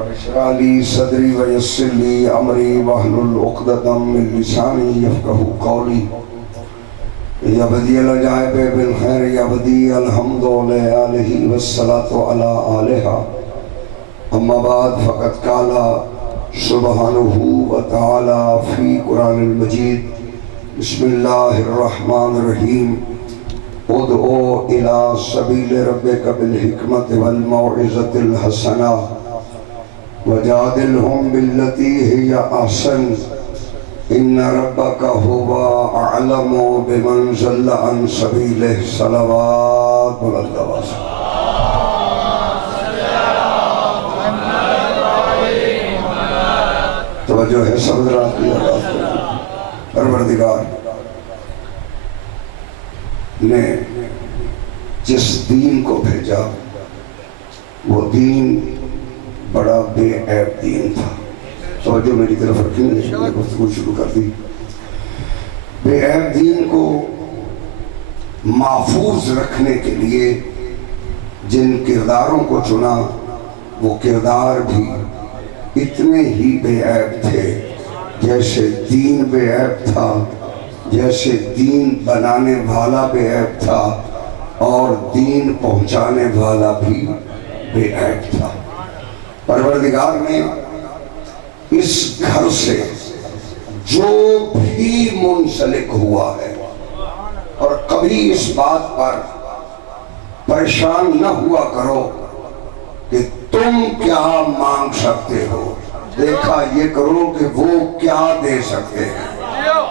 رب اشرح لي صدري ويسر لي امري واحلل عقدة من لساني يفقهوا قولي یا بدی العجائب بالخیر یا بدی الحمد لآلہ والصلاة علی آلہا اما بعد فقد قال سبحانہ وتعالی فی قرآن المجید بسم اللہ الرحمن الرحیم ادعو الى سبیل ربک بالحکمت والموعظۃ الحسنہ وجادلہم باللتی ہی احسن ان ربک هو اعلم بمن ضل عن سبیلہ صلوات بلند آواز توجہ ہے سب حضرات کی آواز پروردگار نے جس دین کو بھیجا وہ دین بڑا بے عیب دین تھا. توجہ میری طرف رکھیں میں گفتگو شروع کر دی. بے عیب دین کو محفوظ رکھنے کے لیے جن کرداروں کو چنا وہ کردار بھی اتنے ہی بے عیب تھے جیسے دین بے عیب تھا، جیسے دین بنانے والا بے عیب تھا اور دین پہنچانے والا بھی بے عیب تھا. پروردگار نے اس گھر سے جو بھی منسلک ہوا ہے اور کبھی اس بات پر پریشان نہ ہوا کرو کہ تم کیا مانگ سکتے ہو، دیکھا یہ کرو کہ وہ کیا دے سکتے ہیں.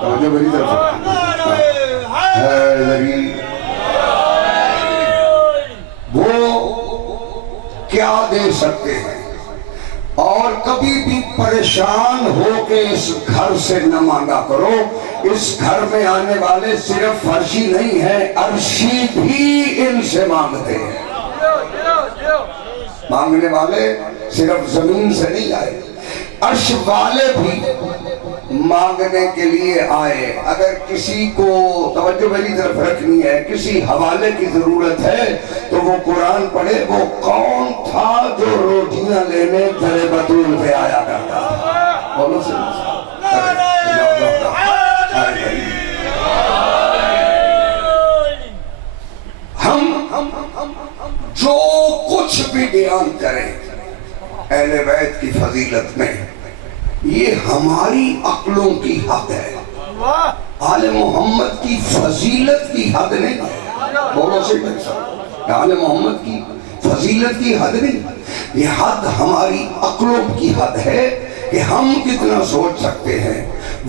توجہ میری طرف وہ کیا دے سکتے ہیں. اور کبھی بھی پریشان ہو کے اس گھر سے نہ مانگا کرو. اس گھر میں آنے والے صرف فرشی نہیں ہیں، عرشی بھی ان سے مانگتے ہیں. مانگنے والے صرف زمین سے نہیں آئے، عرش والے بھی مانگنے کے لیے آئے. اگر کسی کو توجہ میری طرف رکھنی ہے، کسی حوالے کی ضرورت ہے تو وہ قرآن پڑھے. وہ کون تھا جو روٹیاں لینے در بطول پہ آیا کرتا تھا؟ بولو سے ہم جو کچھ بھی بیان کریں اہل بیت کی فضیلت میں، یہ ہماری عقلوں کی حد ہے. آل محمد کی فضیلت کی حد نہیں ہے. بولو سے آل محمد کی فضیلت کی حد نہیں، یہ حد ہماری عقلوں کی حد ہے کہ ہم کتنا سوچ سکتے ہیں.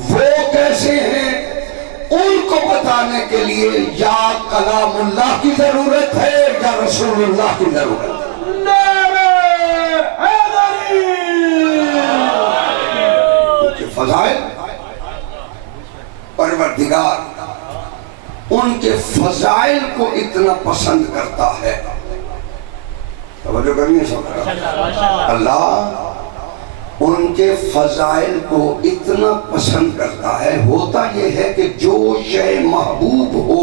وہ کیسے ہیں ان کو بتانے کے لیے یا کلام اللہ کی ضرورت ہے یا رسول اللہ کی ضرورت ہے. فضائل پروردگار ان کے فضائل کو اتنا پسند کرتا ہے. توجہ کرنی ہے سب. اللہ ان کے فضائل کو اتنا پسند کرتا ہے. ہوتا یہ ہے کہ جو شے محبوب ہو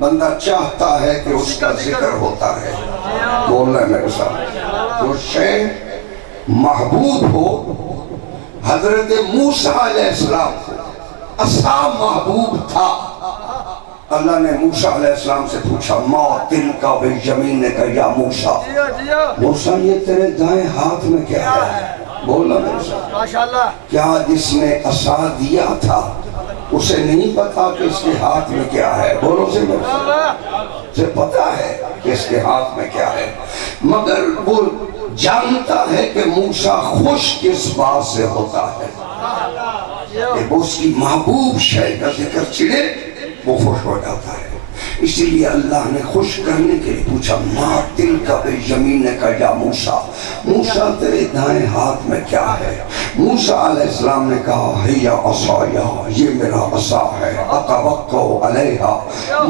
بندہ چاہتا ہے کہ اس کا ذکر ہوتا ہے. بولنا ہے میرے ساتھ. جو شے محبوب ہو، حضرت موسیٰ علیہ السلام عصا محبوب تھا. اللہ نے موسیٰ علیہ السلام سے پوچھا ما تلک بیمینک یا موسیٰ، موسیٰ یہ تیرے دائیں ہاتھ میں کیا ہے؟ بولنا میرے ساتھ. کیا جس نے عصا دیا تھا اسے نہیں پتا کہ اس کے ہاتھ میں کیا ہے؟ بولو سے میرے ساتھ. اسے پتا ہے کہ اس کے ہاتھ میں کیا ہے، مگر وہ جانتا ہے کہ موسیٰ خوش کس بات سے ہوتا ہے کہ وہ اس کی محبوب شے کا ذکر چھڑے وہ خوش ہو جاتا ہے. اسی لیے اللہ نے خوش کرنے کے لیے پوچھا ما تلک بیمینک یا موسیٰ، موسیٰ تیرے دائیں ہاتھ میں کیا ہے؟ موسیٰ علیہ السلام نے کہا ہی عصایا، یہ میرا عصا ہے، اتوکل علیہا،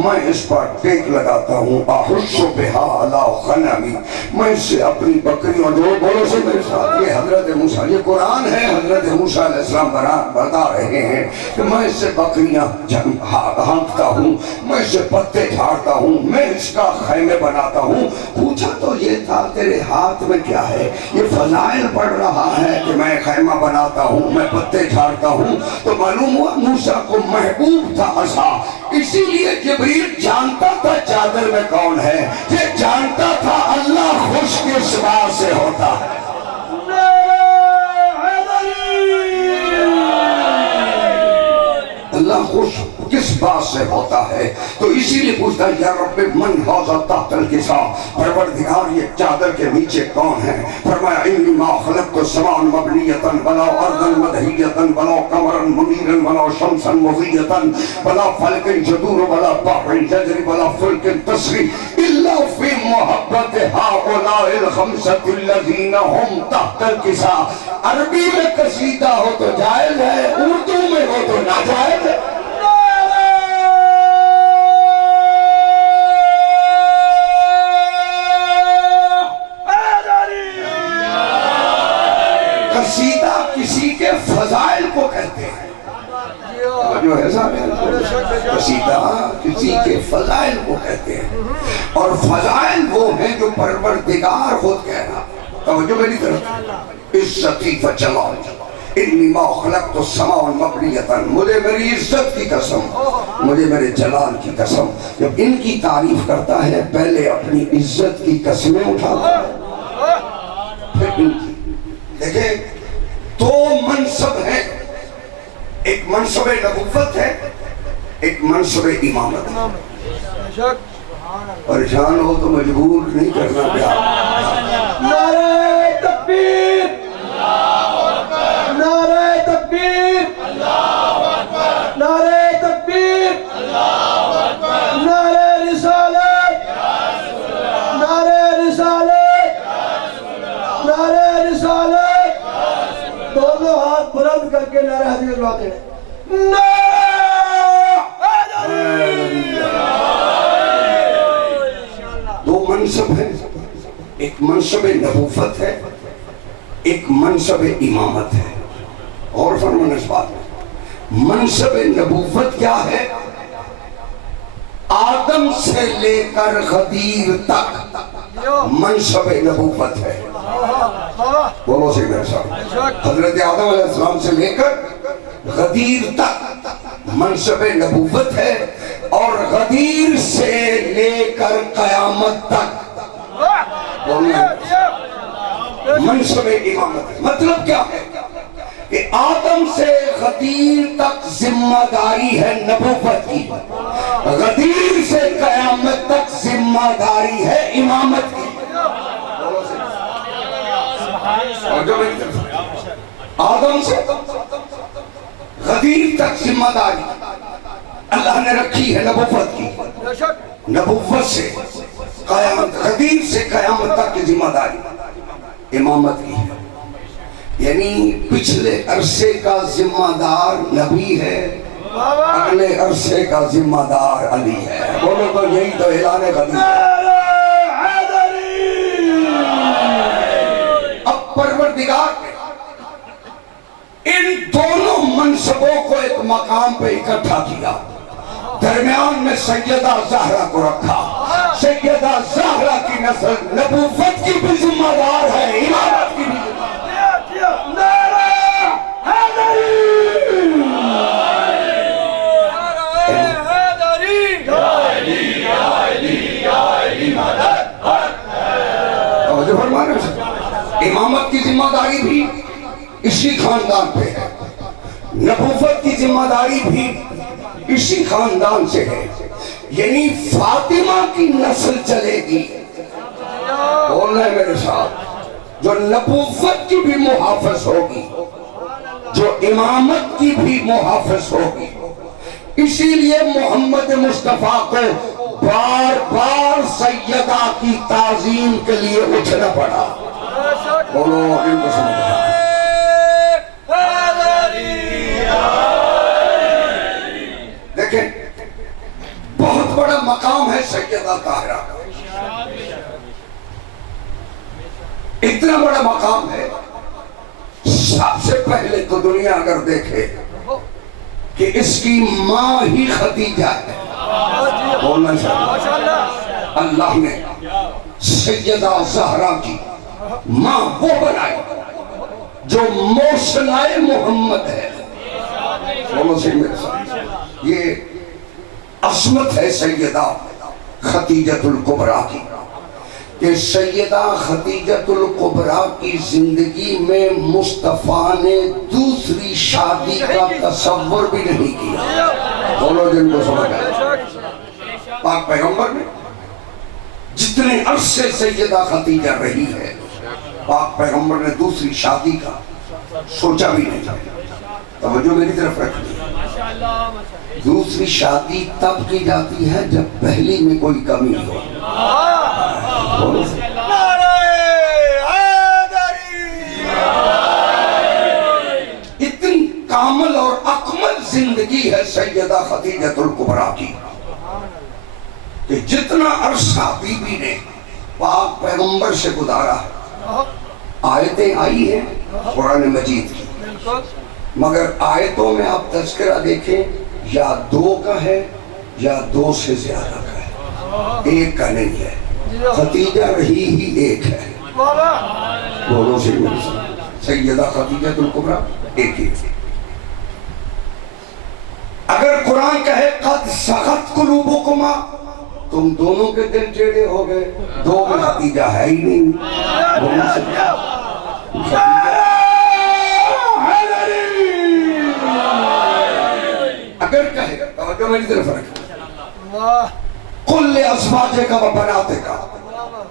میں اس پر ٹیک لگاتا ہوں، احش بہا علی غنمی، میں اس سے اپنی بکریوں جو بولو سے میرے ساتھ. یہ حضرت موسیٰ، یہ قرآن ہے. حضرت موسیٰ علیہ السلام بتا رہے ہیں کہ میں اس سے بکریاں ہانکتا ہوں، میں اس سے پتے پتے جھاڑتا ہوں، میں اس کا خیمے بناتا ہوں۔ پوچھا تو یہ تھا تیرے ہاتھ میں کیا ہے؟ یہ فضائل پڑھ رہا ہے کہ میں خیمہ بناتا ہوں، میں پتے جھاڑتا ہوں۔ تو معلوم ہوا موسیٰ کو محبوب تھا عصا، اسی لیے جبریل جانتا تھا چادر میں کون ہے، یہ جانتا تھا اللہ خوش کس بات سے ہوتا ہے۔ اللہ خوش کس بات سے ہوتا ہے؟ تو اسی لیے پوچھتا ہے یا رب من ھذا تحت الکسا، پروردگار یہ چادر کے نیچے کون ہے؟ فرمایا انی ما خلقت السماء مبنیۃ ولا ارضا مدحیۃ ولا قمرا منیرا ولا شمسا مضیۃ ولا فلک یدور ولا بحر یجری ولا فلک تسری الا فی محبت هؤلاء الخمسۃ الذین هم تحت الکسا۔ عربی میں قصیدہ ہو تو جائز ہے، اردو میں ہو تو ناجائز ہے۔ قصیدہ کسی کے فضائل کو کہتے ہیں، جو ہے قصیدہ کسی کے فضائل کو کہتے ہیں، اور فضائل وہ ہیں جو پروردگار خود کہہ رہا۔ توجہ میری طرف، عزتی فجلال انی ما خلقت السماء مبنیۃ، مجھے میری عزت کی قسم، مجھے میرے جلال کی قسم۔ جب ان کی تعریف کرتا ہے پہلے اپنی عزت کی قسمیں اٹھاتا ہے، پھر ان کی۔ دیکھیں دو منصب ہیں، ایک منصب نبوت ہے، ایک منصب امامت ہے۔ پریشان ہو تو مجبور نہیں کرنا پیا۔ نعرہ تکبیر، نعرہ تکبیر، نعرہ تکبیر، نعرہ رسالت، نعرہ رسالت، نعرہ رسالت۔ دونوں ہاتھ بلند کر کے نعرہ حضرت لگاتے ہیں، دو منصب ہیں، ایک منصب نبوت ہے، ایک منصب امامت ہے۔ اور فرمانا اس بات میں، منصب نبوت کیا ہے؟ آدم سے لے کر غدیر تک منصب نبوت ہے۔ بولو سی میرے ساتھ، حضرت آدم علیہ السلام سے لے کر غدیر تک منصب نبوت ہے، اور غدیر سے لے کر قیامت تک منصب امامت ہے۔ مطلب کیا ہے کہ آدم سے غدیر تک ذمہ داری ہے نبوت کی، غدیر سے قیامت تک ذمہ داری ہے امامت کی۔ آدم سے غدیر تک ذمہ داری اللہ نے رکھی ہے نبوت کی، نبوت سے قیامت، غدیر سے قیامت تک کی ذمہ داری امامت کی ہے۔ یعنی پچھلے عرصے کا ذمہ دار نبی ہے، اگلے عرصے کا ذمہ دار علی ہے۔ بولو تو یہی تو اعلان غدیر ہے۔ اب پروردگار نے ان دونوں منصبوں کو ایک مقام پہ اکٹھا کیا، درمیان میں سیدہ زہرا کو رکھا۔ سیدہ زہرا کی نسل نبوت کی بھی ذمہ دار ہے، امامت کی بھی ذمہ دار ہے۔ امامت کی ذمہ داری بھی اسی خاندان پہ ہے، نبوت کی ذمہ داری بھی اسی خاندان سے ہے۔ یعنی فاطمہ کی نسل چلے گی، بولنا ہے میرے ساتھ، جو نبوت کی بھی محافظ ہوگی، جو امامت کی بھی محافظ ہوگی۔ اسی لیے محمد مصطفیٰ کو بار بار سیدہ کی تعظیم کے لیے اٹھنا پڑا۔ بولو ان کو سمجھا۔ دیکھیں بہت بڑا مقام ہے سیدہ طاہرہ کا، اتنا بڑا مقام ہے۔ سب سے پہلے تو دنیا اگر دیکھے کہ اس کی ماں ہی خدیجہ ہے، بولنا چاہیے. اللہ نے سیدہ زہرا کی ماں وہ بنائی جو موصلائے محمد ہے. بولو سی میرے ساتھ. یہ عظمت ہے سیدہ خدیجۃ الکبریٰ کی کہ سیدہ خدیجۃ الکبریٰ کی زندگی میں مصطفیٰ نے دوسری شادی کا تصور بھی نہیں کیا. بولو جن کو سمجھ آئے. پاک پیغمبر نے جتنے عرصے سیدہ خدیجہ رہی ہے پاک پیغمبر نے دوسری شادی کا سوچا بھی نہیں. توجہ میری طرف رکھنی. دوسری شادی تب کی جاتی ہے جب پہلی میں کوئی کمی ہو. اتنی کامل اور اکمل زندگی ہے سیدہ خدیجۃ الکبریٰ کی کہ جتنا عرصہ بی بی نے پاک پیغمبر سے گزارا آیتیں آئی ہیں قرآن مجید کی مگر آیتوں میں آپ تذکرہ دیکھیں یا 2 کا ہے یا 2 سے زیادہ کا ہے. ایک کا نہیں ہے. خدیجہ رہی ہی ایک ہے. بولو سے سیدہ خدیجۃ الکبریٰ ایک ہی. اگر قرآن کہے قد سغت قلوبکما تم دونوں کے دل ٹیڑھے ہو گئے. 2 میں خدیجہ ہے ہی نہیں. بولو سے اگر کہے توجہ میری طرف رکھیں قل لازواجک و بناتک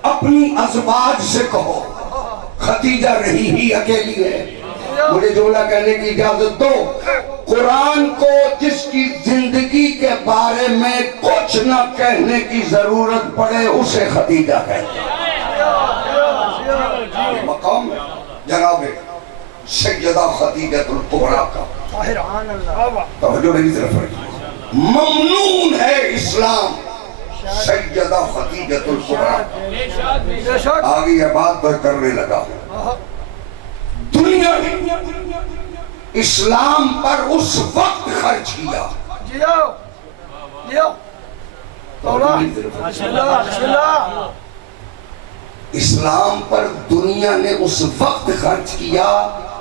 اپنی ازواج سے کہو خدیجہ رہی ہی اکیلی ہے. مجھے جملہ کہنے کی اجازت دو. قرآن کو جس کی زندگی کے بارے میں کچھ نہ کہنے کی ضرورت پڑے اسے خدیجہ کہتے ہیں. مقام جناب سیدہ خدیجۃ الکبریٰ کا توجہ میری طرف رکھیں. ممنون ہے اسلام سیدہ خدیجۃ الکبریٰ. آگے یہ بات میں کرنے لگا. دنیا نے اسلام پر اس وقت خرچ کیا اسلام پر دنیا نے اس وقت خرچ کیا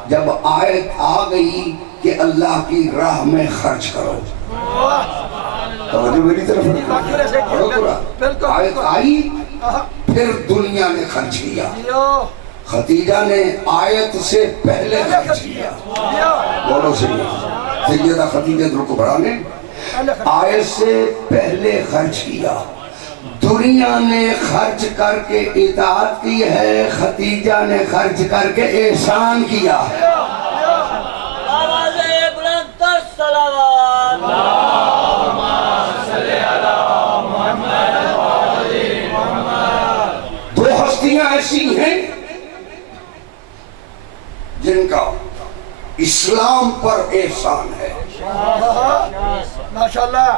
جب آیت آ گئی کہ اللہ کی راہ میں خرچ کرو. توجہ میری طرف. آیت آئی پھر دنیا نے خرچ کیا. خدیجہ نے آیت سے پہلے خرچ کیا. بولو سیدہ خدیجۃ الکبریٰ نے آیت سے پہلے خرچ کیا. دنیا نے خرچ کر کے اطاعت کی ہے خدیجہ نے خرچ کر کے احسان کیا. دو ہستیاں ایسی ہیں جن کا اسلام پر احسان ہے. ماشاءاللہ.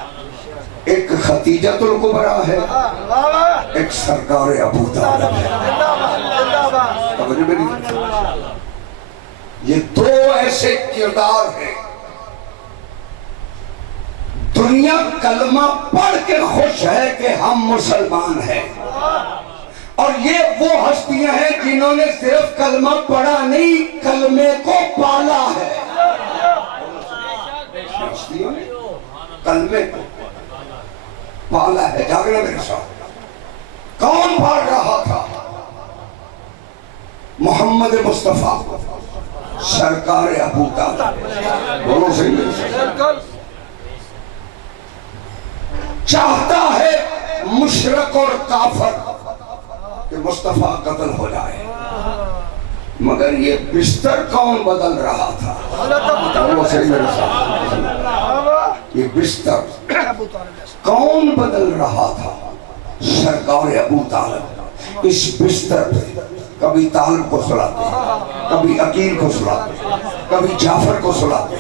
ایک خدیجۃ الکبریٰ ہے ایک سرکار ابو طالب ہے. یہ 2 ایسے کردار ہیں. دنیا کلمہ پڑھ کے خوش ہے کہ ہم مسلمان ہیں اور یہ وہ ہستیاں ہیں جنہوں نے صرف کلمہ پڑھا نہیں کلمے کو پالا ہے. کلمے کو پالا ہے. جاگنا میرے ساتھ. کون پڑھ رہا تھا؟ محمد مصطفیٰ سرکار ابو طالب. بولو صحیح میرے ساتھ. چاہتا ہے مشرک اور کافر کہ مصطفیٰ قتل ہو جائے مگر یہ بستر کون بدل رہا تھا؟ بولو صحیح میرے ساتھ. یہ بستر کون بدل رہا تھا؟ سرکار ابو طالب. اس بستر پہ کبھی طالب کو سلاتے کبھی عقیل کو سلاتے کبھی جعفر کو سلاتے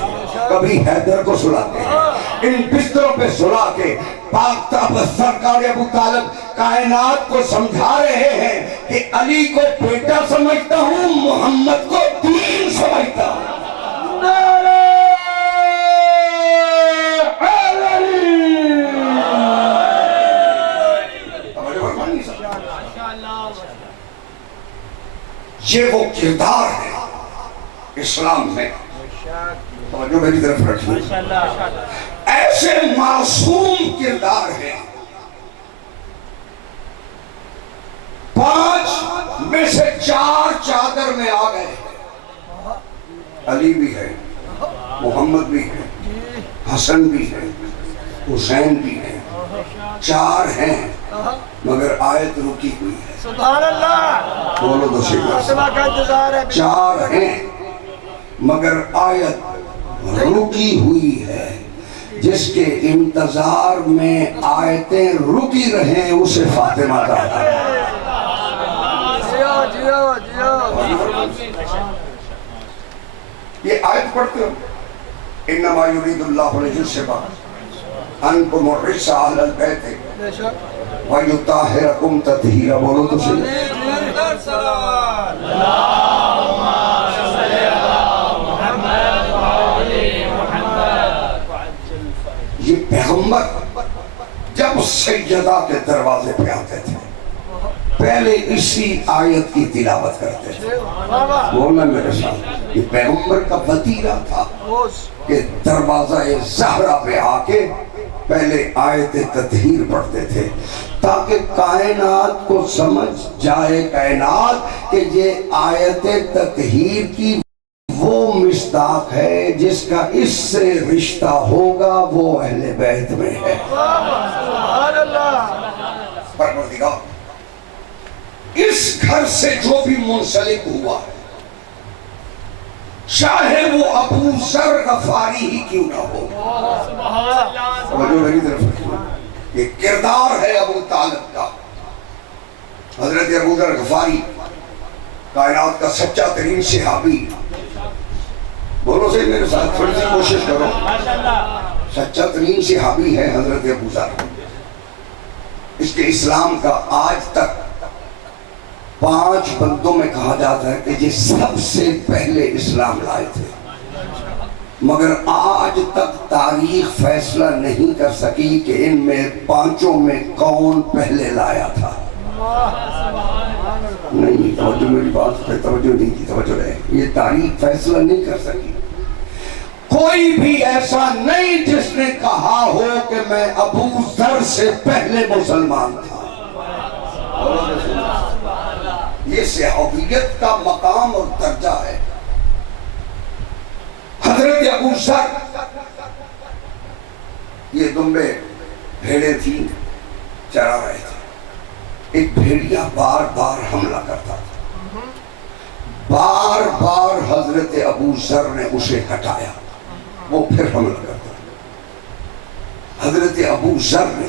کبھی حیدر کو سلاتے. ان بستروں پہ سلا کے پاک سرکار ابو طالب کائنات کو سمجھا رہے ہیں کہ علی کو بیٹا سمجھتا ہوں محمد کو دین سمجھتا ہوں. نعرہ حیدری یہ وہ کردار ہے اسلام میں، جو میری طرف رکھیے، ایسے معصوم کردار ہیں، 5 میں سے 4 چادر میں آ گئے، علی بھی ہے، محمد بھی ہے، حسن بھی ہے، حسین بھی ہے، 4 ہیں مگر آیت رکی ہوئی ہے۔ سبحان اللہ، بولو تو صحیح، فاطمہ کا انتظار ہے، 4 ہیں مگر آیت رکی ہوئی ہے۔ جس کے انتظار میں آیتیں رکی رہیں اسے فاطمہ کہا ہے۔ جیو جیو جیو۔ یہ آیت پڑھتے ہو، انما یرید اللہ لیذھب عنکم الرجس اہل البیت بے شک، ویطہرکم تطہیرا۔ بولو تو صحیح، یہ پیغمبر جب سیدہ کے دروازے پہ آتے تھے پہلے اسی آیت کی تلاوت کرتے تھے۔ بولنا میرے ساتھ، یہ پیغمبر کا وطیرہ تھا کہ دروازہ زہرا پہ آ کے پہلے آیت تطہیر پڑھتے تھے تاکہ کائنات کو سمجھ جائے کائنات کہ یہ آیت تطہیر کی وہ مصداق ہے جس کا اس سے رشتہ ہوگا وہ اہل بیت میں ہے۔ سبحان اللہ۔ پروردگار اس گھر سے جو بھی منسلک ہوا ہے چاہے وہ ابو ذر غفاری ہی کیوں نہ ہو، توجہ میری طرف رکھیے، یہ کردار ہے ابو طالب کا۔ حضرت ابو ذر غفاری کائنات کا سچا ترین صحابی، بولو سے میرے ساتھ تھوڑی سی کوشش کرو، سچا ترین صحابی ہے حضرت ابو ذر۔ اس کے اسلام کا آج تک 5 بندوں میں کہا جاتا ہے کہ یہ سب سے پہلے اسلام لائے تھے، مگر آج تک تاریخ فیصلہ نہیں کر سکی کہ ان میں 5 میں کون پہلے لایا تھا۔ نہیں، توجہ میری بات پہ توجہ نہیں کی، توجہ رہے، یہ تاریخ فیصلہ نہیں کر سکی۔ کوئی بھی ایسا نہیں جس نے کہا ہو کہ میں ابو ذر سے پہلے مسلمان تھا۔ یہ صحابیت کا مقام اور درجہ ہے۔ حضرت ابو ذر، یہ دمبے بھیڑیں تھیں، چرا رہے تھے، ایک بھیڑیا بار بار حملہ کرتا تھا، بار بار حضرت ابو ذر نے اسے ہٹایا، وہ پھر حملہ کرتا۔ حضرت ابو ذر نے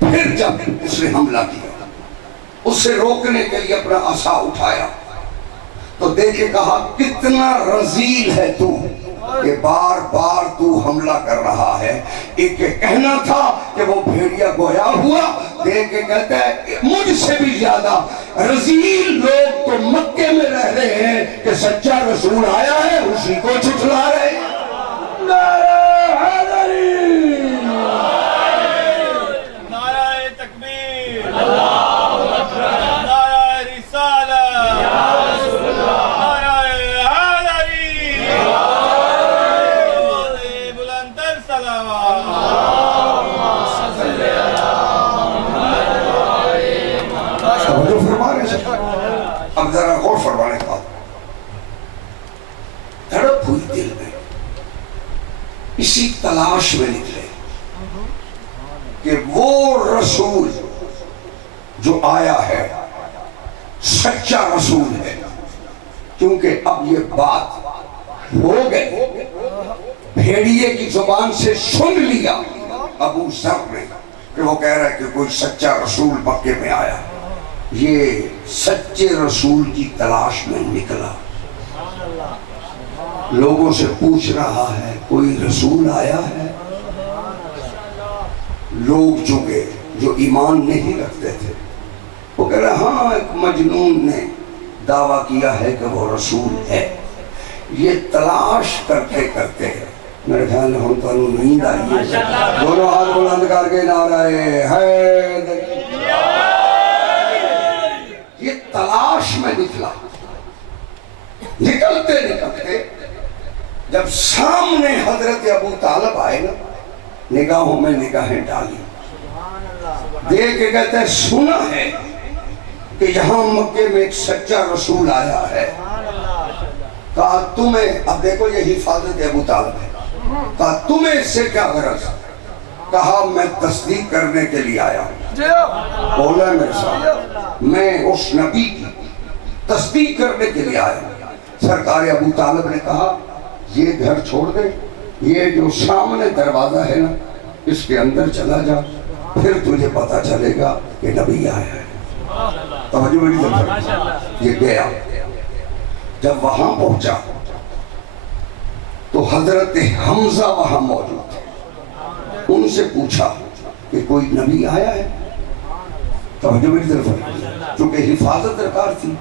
پھر جب اس نے حملہ کیا اسے روکنے کے لیے اپنا عصا اٹھایا تو دیکھے کہا کتنا رذیل ہے تو کہ بار بار تو حملہ کر رہا ہے۔ ایک کہنا تھا کہ وہ بھیڑیا گویا ہوا، دیکھ کے کہتا ہے مجھ سے بھی زیادہ رذیل لوگ تو مکے میں رہ رہے ہیں کہ سچا رسول آیا ہے اسی کو جھٹلا رہے ہیں۔ نعرہ حیدری، نعرہ تکبیر، نعرہ رسالہ، نعرہ حیدری، بلندتر صلوات۔ توجہ فرما رہے ہیں۔ اب ذرا غور فرمانے کا تڑپ ہوئی دل میں، اسی تلاش میں نکلے کہ وہ رسول جو آیا ہے سچا رسول ہے، کیونکہ اب یہ بات ہو گئی، بھیڑیے کی زبان سے سن لیا ابو ذر نے کہ وہ کہہ رہا ہے کہ کوئی سچا رسول مکے میں آیا۔ یہ سچے رسول کی تلاش میں نکلا، لوگوں سے پوچھ رہا ہے کوئی رسول آیا ہے؟ لوگ چونکہ جو ایمان نہیں رکھتے تھے وہ کہہ رہے ہاں ایک مجنون نے دعویٰ کیا ہے کہ وہ رسول ہے۔ یہ تلاش کرتے کرتے میرے خیال میں ہم تو نیند آئی ہے، دونوں ہاتھ بلند کر کے نعرہ حیدری، یہ تلاش میں نکلا نکلتے نکلتے جب سامنے حضرت ابو طالب آئے نا، نگاہوں میں نگاہیں ڈالی، دیکھ کے کہتے ہیں سنا ہے کہ یہاں مکے میں ایک سچا رسول آیا ہے، کہا تمہیں، اب دیکھو یہ حفاظت ابو طالب ہے، کہا تمہیں اس سے کیا غرض؟ کہا میں تصدیق کرنے کے لیے آیا ہوں۔ بولا میرے ساتھ، میں اس نبی کی تصدیق کرنے کے لیے آیا ہوں۔ سرکار ابو طالب نے کہا یہ گھر چھوڑ دے، یہ جو سامنے دروازہ ہے نا اس کے اندر چلا جا، پھر تجھے پتا چلے گا کہ نبی آیا ہے۔ توجہ میری طرف، یہ گیا، جب وہاں پہنچا تو حضرت حمزہ وہاں موجود تھے، ان سے پوچھا کہ کوئی نبی آیا ہے؟ توجہ میری طرف، چونکہ حفاظت درکار تھی،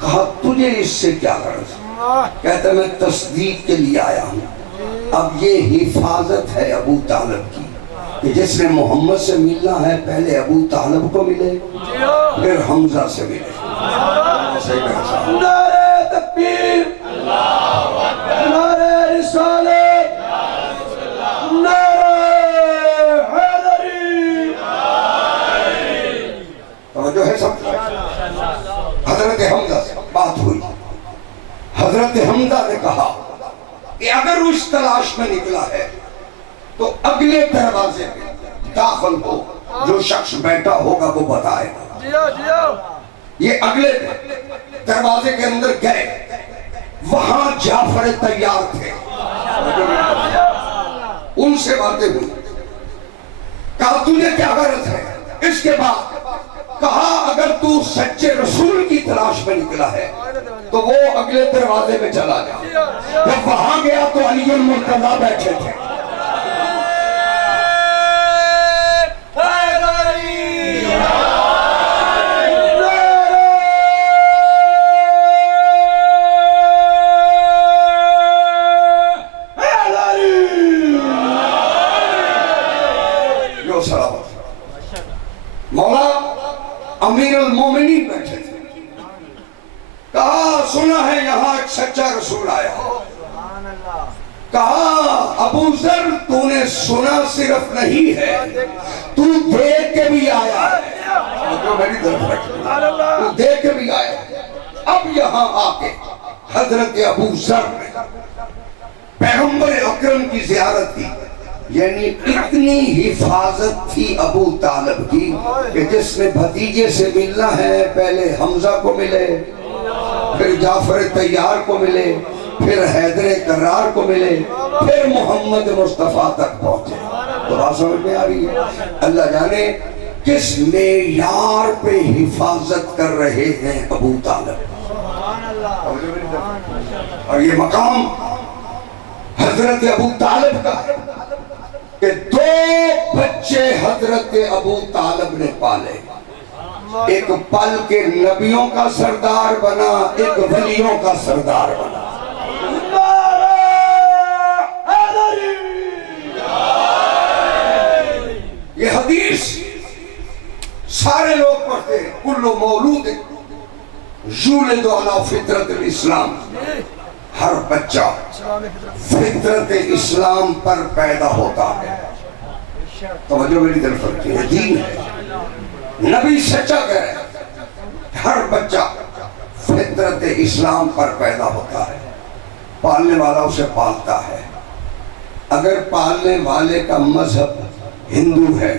کہا تجھے اس سے کیا غرض؟ کہتا میں تصدیق کے لیے آیا ہوں۔ اب یہ حفاظت ہے ابو طالب کی کہ جس نے محمد سے ملنا ہے پہلے ابو طالب کو ملے پھر حمزہ سے ملے۔ نعرہ تکبیر، نعرہ رسالت، نعرہ حیدری۔ توجہ ہے سب؟ حضرت حمزہ سے بات ہوئی، حضرت حمزہ نے کہا کہ اگر اس تلاش میں نکلا ہے تو اگلے دروازے میں داخل ہو، جو شخص بیٹھا ہوگا وہ بتائے گا۔ جیو جیو، یہ اگلے دروازے کے اندر گئے، وہاں جعفر تیار تھے، ان سے باتیں ہوئی، کہا تجھے کیا غرض ہے؟ اس کے بعد کہا اگر تو سچے رسول کی تلاش میں نکلا ہے تو وہ اگلے دروازے میں چلا جا۔ جب وہاں گیا تو علی المرتضیٰ بیٹھے تھے، مولا امیر المومنین بیٹھے تھے، کہا سنا ہے یہاں ایک سچا رسول آیا ہے۔ کہا ابو ذر تو نے سنا صرف نہیں ہے، تو دیکھ کے بھی آیا ہے، جو میری طرف رکھتے تو دیکھ کے بھی آیا ہے۔ اب یہاں آ کے حضرت ابو ذر نے پیغمبر اکرم کی زیارت کی، یعنی اتنی حفاظت تھی ابو طالب کی کہ جس نے بھتیجے سے ملنا ہے پہلے حمزہ کو ملے، پھر جعفر تیار کو ملے، پھر حیدر کرار کو ملے، پھر محمد مصطفیٰ تک پہنچے۔ تو بات سمجھ میں آ رہی ہے؟ اللہ جانے کس معیار پہ حفاظت کر رہے ہیں ابو طالب، اور یہ مقام حضرت ابو طالب کا ہے کہ 2 بچے حضرت ابو طالب نے پالے، ایک پل کے نبیوں کا سردار بنا، ایک ولیوں کا سردار بنا۔ یہ حدیث سارے لوگ پڑھتے ہیں، کل مولود یولد علی فطرت الاسلام، ہر بچہ فطرت اسلام پر پیدا ہوتا ہے۔ توجہ میری طرف رکھیے، یہ دین ہے، نبی سچا کہہ رہے ہیں، ہر بچہ فطرت اسلام پر پیدا ہوتا ہے، پالنے والا اسے پالتا ہے۔ اگر پالنے والے کا مذہب ہندو ہے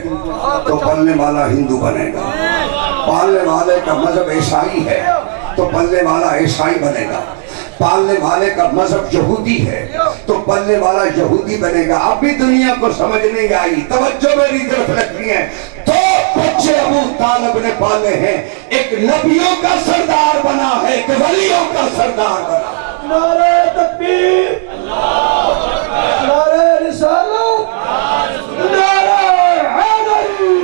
تو پالنے والا ہندو بنے گا، پالنے والے کا مذہب عیسائی ہے تو پالنے والا عیسائی بنے گا، پالنے والے کا مذہب یہودی ہے تو پالنے والا یہودی بنے گا۔ اب بھی دنیا کو سمجھ نہیں آئی، توجہ میری طرف رکھنی ہے۔ 2 بچے ابو طالب نے پالے ہیں، ایک نبیوں کا سردار بنا ہے، ایک ولیوں کا سردار بنا۔ نعرہ تکبیر، نعرہ رسالت، نعرہ حیدری۔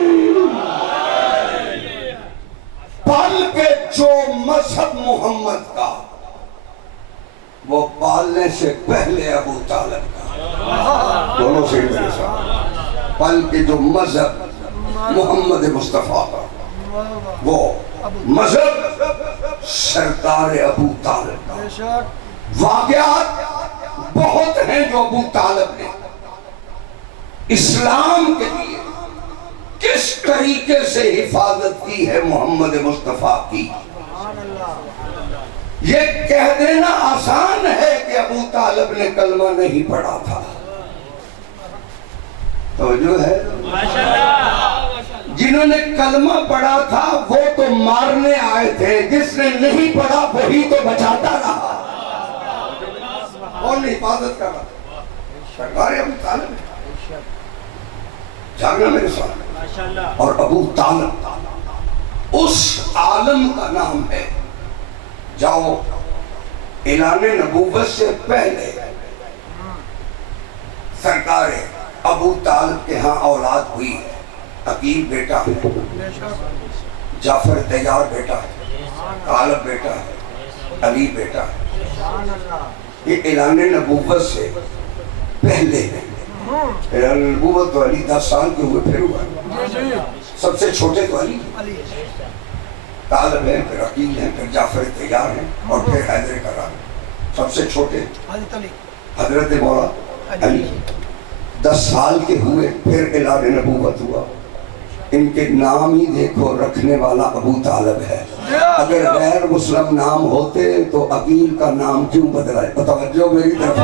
پال کے جو مذہب محمد کا، وہ پالنے سے پہلے ابو طالب کا، دونوں سے میرے ساتھ، پل کے جو مذہب محمد مصطفیٰ کا، وہ مذہب سرکار ابو طالب کا۔ واقعات بہت ہیں جو ابو طالب نے اسلام کے لیے کس طریقے سے حفاظت کی ہے محمد مصطفیٰ کی. یہ کہہ دینا آسان ہے کہ ابو طالب نے کلمہ نہیں پڑھا تھا. توجہ ہے؟ جنہوں نے کلمہ پڑھا تھا وہ تو مارنے آئے تھے، جس نے نہیں پڑھا وہی تو بچاتا رہا. کون حفاظت کر رہا؟ سرکار ابو طالب ہے. جاگنا میرے ساتھ. اور ابو طالب اس عالم کا نام ہے. جاؤ اعلان نبوت سے پہلے سرکار ابو طالب کے ہاں اولاد ہوئی ہے. عقیل بیٹا ہے، جعفر طیار بیٹا ہے، طالب بیٹا ہے، علی بیٹا ہے. یہ اعلان نبوت سے پہلے ہے. اعلان نبوت تو علی 10 سال کے ہوئے پھر ہوا. سب سے چھوٹے تو علی، طالب ہیں، پھر عقیل ہیں، پھر جعفر طیار ہیں، اور پھر حیدر کرار. سب سے چھوٹے حضرت مولا علی. 10 سال کے ہوئے پھر اعلان نبوت ہوا. ان کے نام ہی دیکھو رکھنے والا ابو طالب ہے. اگر غیر مسلم نام ہوتے تو عقیل کا نام کیوں بدلا؟ توجہ میری طرف.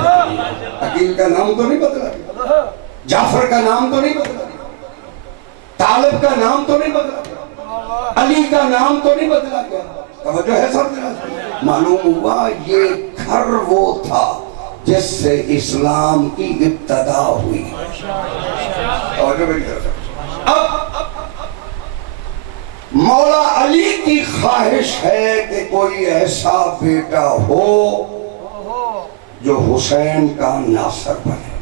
عقیل کا نام تو نہیں بدلا، جعفر کا نام تو نہیں بدلا، طالب کا نام تو نہیں بدلا، علی کا نام تو نہیں بدلا گیا. توجہ ہے سب؟ معلوم ہوا یہ گھر وہ تھا جس سے اسلام کی ابتدا ہوئی. توجہ میری طرف. اب مولا علی کی خواہش ہے کہ کوئی ایسا بیٹا ہو جو حسین کا ناصر بنے.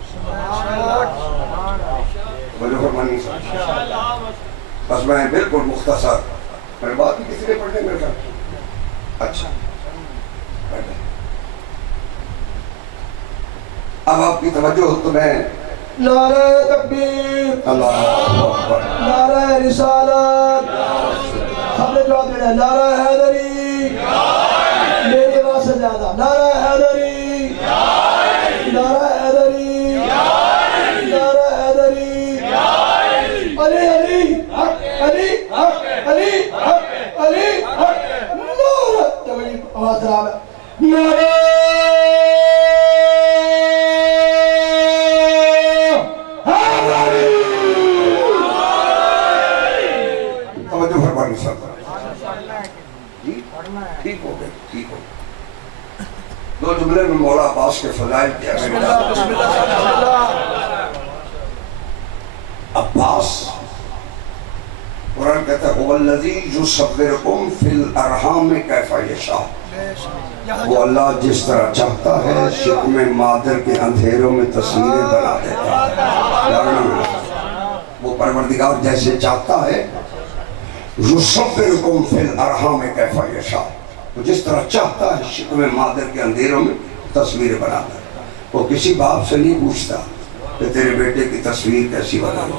بس میں بالکل مختصر، میرے بات بھی کسی نے پڑھنے میرے ساتھ. اچھا اب آپ کی توجہ ہو تو میں نعرہ تکبیر، اللہ اکبر، نعرہ رسالت، ہم نے جواب دینا ہے نعرہ حیدری، میری آواز سے زیادہ نعرہ حیدری، نعرہ حیدری، نعرہ حیدری، علی علی حق، علی حق، علی حق، علی حق، نعرہ تکبیر. آواز درام ہے نعرہ ٹھیک ہو گئے. ٹھیک ہو. دو جملے میں مولا عباس کے فضائل کیا عباس. قرآن کہتا ہے هو الذی یصورکم فی الارحام کیف یشاء. وہ اللہ جس طرح چاہتا ہے شکم مادر کے اندھیروں میں تصویریں بنا دیتا ہے. وہ پروردگار جیسے چاہتا ہے یصورکم فی الارحام کیف یشاء، وہ جس طرح چاہتا ہے شکم مادر کے اندھیروں میں تصویریں بناتا ہے. وہ کسی باپ سے نہیں پوچھتا کہ تیرے بیٹے کی تصویر کیسی بنانی.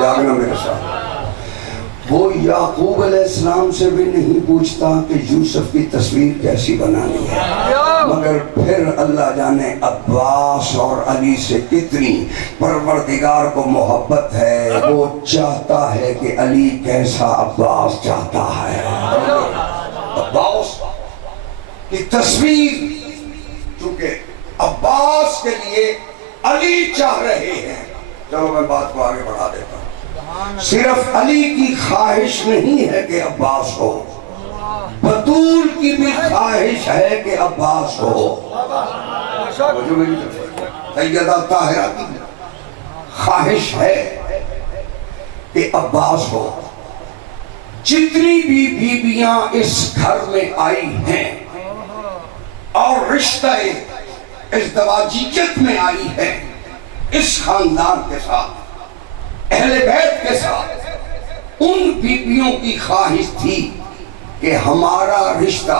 جاگنا میرے ساتھ. وہ یعقوب علیہ السلام سے بھی نہیں پوچھتا کہ یوسف کی تصویر کیسی بنانی ہے. مگر پھر اللہ جانے عباس اور علی سے کتنی پروردگار کو محبت ہے. وہ چاہتا ہے کہ علی کیسا عباس چاہتا ہے. عباس کی تصویر چونکہ عباس کے لیے علی چاہ رہے ہیں. چلو میں بات کو آگے بڑھا دیتا ہوں. صرف علی کی خواہش نہیں ہے کہ عباس ہو، بطول کی بھی خواہش ہے کہ عباس ہو. سیدہ طاہرہ کی خواہش ہے کہ عباس ہو. جتنی بھی بیویاں اس گھر میں آئی ہیں اور رشتہ ازدواجیت میں آئی ہیں اس خاندان کے ساتھ، اہل بیت کے ساتھ، ان بیویوں کی خواہش تھی کہ ہمارا رشتہ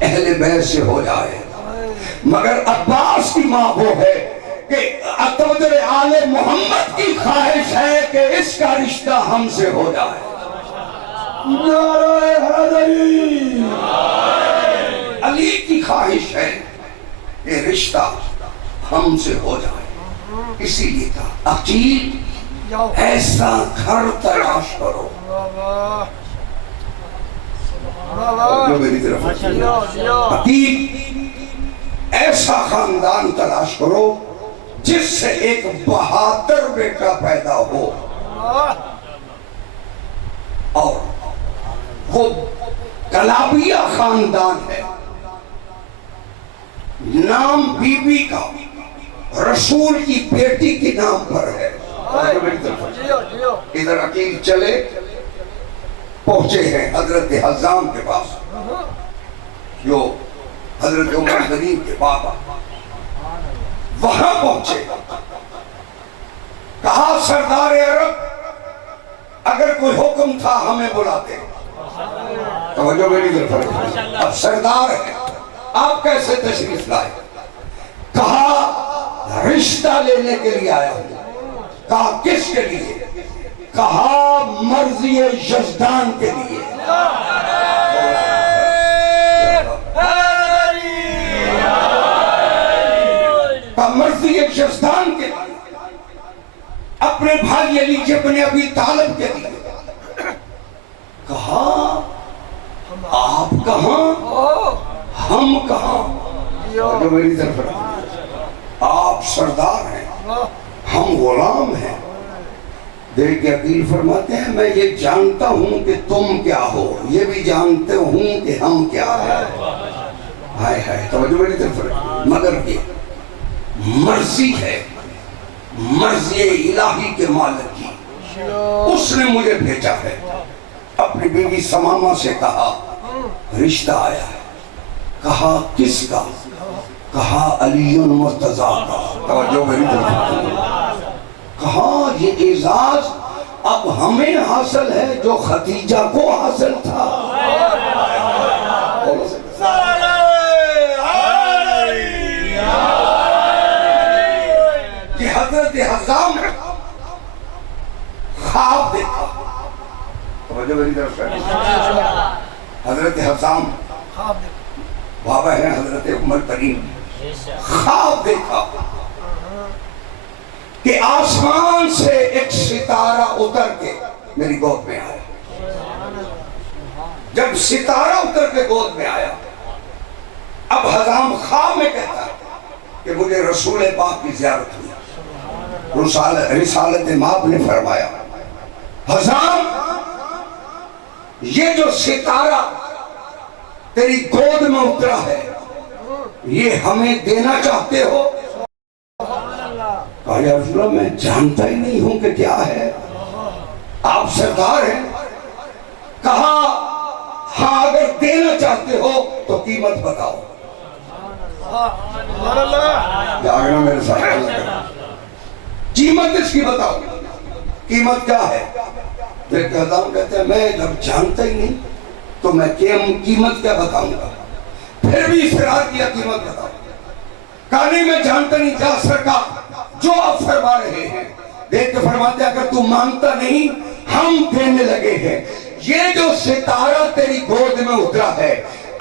اہل بیت سے ہو جائے. مگر عباس کی ماں وہ ہے کہ اتودر آل محمد کی خواہش ہے کہ اس کا رشتہ ہم سے ہو جائے. نعرہ حیدری، علی کی خواہش ہے رشتہ ہم سے ہو جائے، اسی لیے کہا عقیل ایسا گھر تلاش کرو جو میری طرف عقیل ایسا خاندان تلاش کرو جس سے ایک بہادر بیٹا پیدا ہو، اور وہ کلابیہ خاندان ہے، نام بی بی کا رسول کی بیٹی کے نام پر ہے۔ ادھر عقیل چلے پہنچے ہیں حضرت حزام کے پاس جو حضرت عمر غنیم کے بابا، وہاں پہنچے، کہا سردار عرب اگر کوئی حکم تھا ہمیں بلاتے۔ توجہ میری طرف، اب سردار ہے، آپ کیسے تشریف لائے؟ کہا رشتہ لینے کے لیے آیا ہوں۔ کہا کس کے لیے؟ کہا مرضی یزدان کے لیے۔ کہا مرضی یزدان کے لیے، اپنے بھائی علی ابن ابی طالب کے لیے۔ کہا آپ کہاں ہم کہاں؟ جو میری طرف آپ سردار ہیں ہم غلام ہیں۔ دیکھ کے عقیل فرماتے ہیں میں یہ جانتا ہوں کہ تم کیا ہو، یہ بھی جانتے ہوں کہ ہم کیا ہیں۔ ہائے ہائے، توجہ میری طرف، مگر یہ مرضی ہے، مرضی الہی کے مالک کی، اس نے مجھے بھیجا ہے۔ اپنی بیوی سمامہ سے کہا رشتہ آیا ہے۔ کہا کس کا؟ کہا علی مرتضیٰ کا۔ توجہ میری طرف، کہا یہ اعزاز اب ہمیں حاصل ہے جو خدیجہ کو حاصل تھا۔ کہ حضرت حزام خواب دیکھا، توجہ میری طرف، حضرت حزام بابا ہے حضرت عمر کریم، خواب دیکھا کہ آسمان سے ایک ستارہ اتر کے میری گود میں آیا۔ جب ستارہ اتر کے گود میں آیا، اب حزام خواب میں کہتا ہے کہ مجھے رسول پاک کی زیارت ہوئی۔ رسالت ماب نے فرمایا حزام یہ جو ستارہ تیری گود میں اترا ہے یہ ہمیں دینا چاہتے ہو؟ کہا یا رسول اللہ میں جانتا ہی نہیں ہوں کہ کیا ہے، آپ سردار ہیں۔ کہا ہاں اگر دینا چاہتے ہو تو قیمت بتاؤ۔ جاگنا میرے ساتھ، قیمت اس کی بتاؤ، قیمت کیا ہے؟ دیکھ کہ حضام کہتے ہیں میں جب جانتا ہی نہیں تو میں قیمت کیا بتاؤں گا؟ پھر بھی اصرار کیا قیمت بتاؤ۔ کہا نہیں میں جانتا نہیں، جا سرکار جو آپ فرما رہے ہیں۔ دیکھ کے فرماتے ہیں اگر تو مانتا نہیں ہم دینے لگے ہیں۔ یہ جو ستارہ تیری گود میں اترا ہے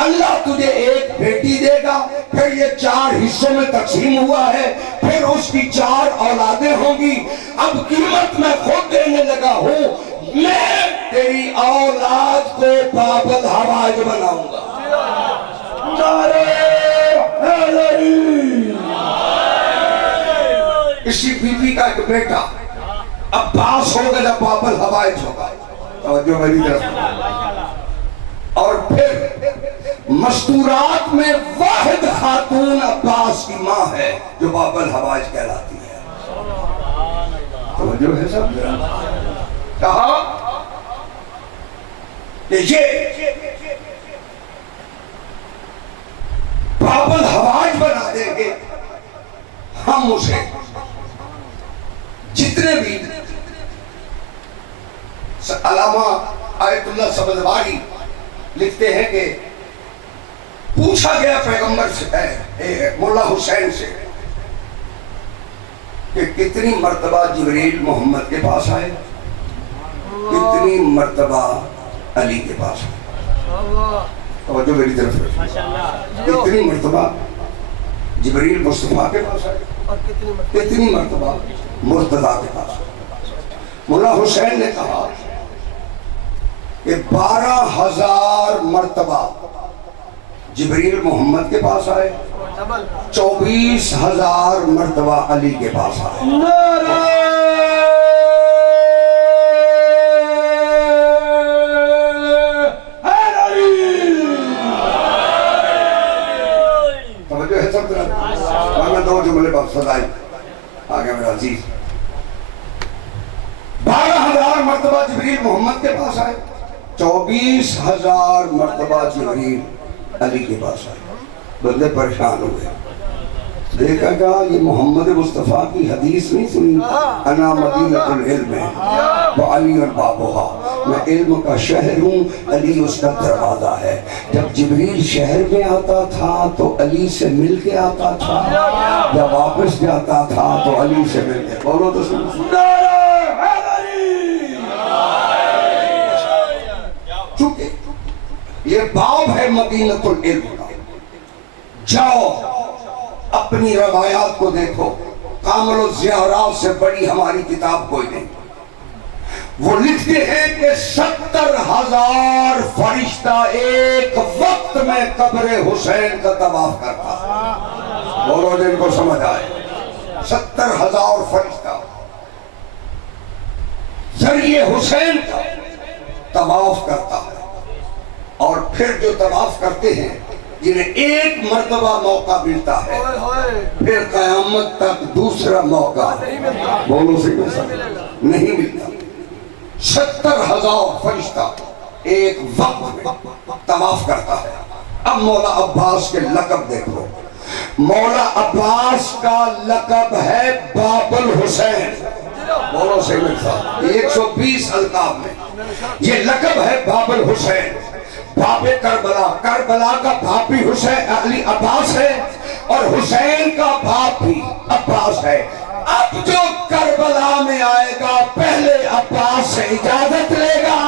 اللہ تجھے ایک بیٹی دے گا، پھر یہ 4 حصوں میں تقسیم ہوا ہے، پھر اس کی 4 اولادیں ہوں گی۔ اب قیمت میں خود دینے لگا ہوں، میں تیری اولاد کو بابل حواج بناؤں گا۔ نعرہ حیدری۔ اسی بی بی کا ایک بیٹا عباس ہوگا جب بابل حواج ہوگا، توجہ میری طرف، اور پھر مستورات میں واحد خاتون عباس کی ماں ہے جو بابل حواج کہلاتی ہے۔ توجہ ہے سب؟ کہا کہ یہ بابل حواج بنا دیں گے، ہم اسے جتنے بھی علامہ آیت اللہ سبزواری لکھتے ہیں کہ پوچھا گیا پیغمبر سے مولا حسین سے کہ کتنی مرتبہ جبریل محمد کے پاس آئے، کتنی مرتبہ علی کے پاس آئے۔ توجہ میری طرف، کتنی مرتبہ جبریل مصطفیٰ کے پاس آئے، اور کتنی مرتبہ مرتضیٰ کے پاس آئے۔ مولا حسین نے کہا کہ 12,000 مرتبہ جبریل محمد کے پاس آئے، 24,000 مرتبہ علی کے پاس آئے۔ نعرہ توجہ ہے سب طرح؟ اور میں 2 جملے بات سدائی آگے میرا عزیز۔ 12,000 مرتبہ جبریل محمد کے پاس آئے، 24,000 مرتبہ جبریل علی کے پاس آئے۔ بندے پریشان ہو گئے، دیکھا کہ یہ محمد مصطفیٰ کی حدیث نہیں سنی، انا مدینہ العلم ہے وعلی بابھا، میں علم کا شہر ہوں، علی اس کا دروازہ ہے۔ جب جبریل شہر میں آتا تھا تو علی سے مل کے آتا تھا، جب واپس جاتا تھا تو علی سے مل کے، بولو تو سن۔ چونکہ یہ باب ہے مدینہ العلم کا، جاؤ اپنی روایات کو دیکھو، کامل الزیارات سے بڑی ہماری کتاب کوئی نہیں۔ وہ لکھتے ہیں کہ 70,000 فرشتہ ایک وقت میں قبر حسین کا طواف کرتا، بولو جن کو سمجھ آئے، 70,000 فرشتہ ذریعے حسین کا طواف کرتا ہے۔ اور پھر جو طواف کرتے ہیں جنہیں ایک مرتبہ موقع ملتا ہے، پھر قیامت تک دوسرا موقع بولو سے نہیں ملتا۔ 70,000 فرشتہ ایک وقت میں طواف کرتا ہے۔ اب مولا عباس کے لقب دیکھو، مولا عباس کا لقب ہے باب الحسین، بولو سے 120 القاب میں یہ لقب ہے باب الحسین، باب کربلا، کربلا کا باپ بھی حسین علی عباس ہے اور حسین کا باپ بھی عباس ہے۔ اب جو کربلا میں آئے گا پہلے عباس سے اجازت لے گا۔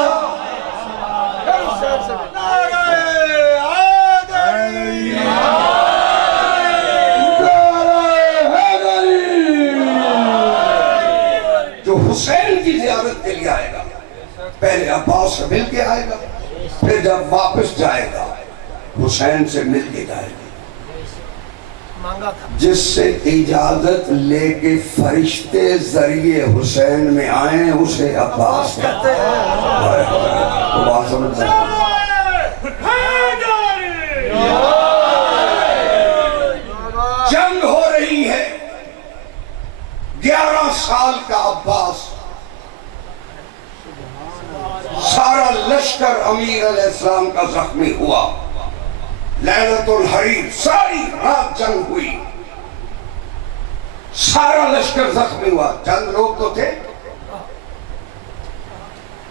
جو حسین کی زیارت کے لیے آئے گا پہلے عباس سے مل کے آئے گا، پھر جب واپس جائے گا حسین سے مل کے جائے گا۔ جس سے اجازت لے کے فرشتے ذریعے حسین میں آئیں اسے عباس کہتے ہیں۔ بات سمجھ رہے ہیں؟ جنگ ہو رہی ہے، 11 سال کا عباس، سارا لشکر امیر علیہ السلام کا زخمی ہوا، لیلۃ الحریر ساری رات جنگ ہوئی، سارا لشکر زخمی ہوا، چند لوگ تو تھے۔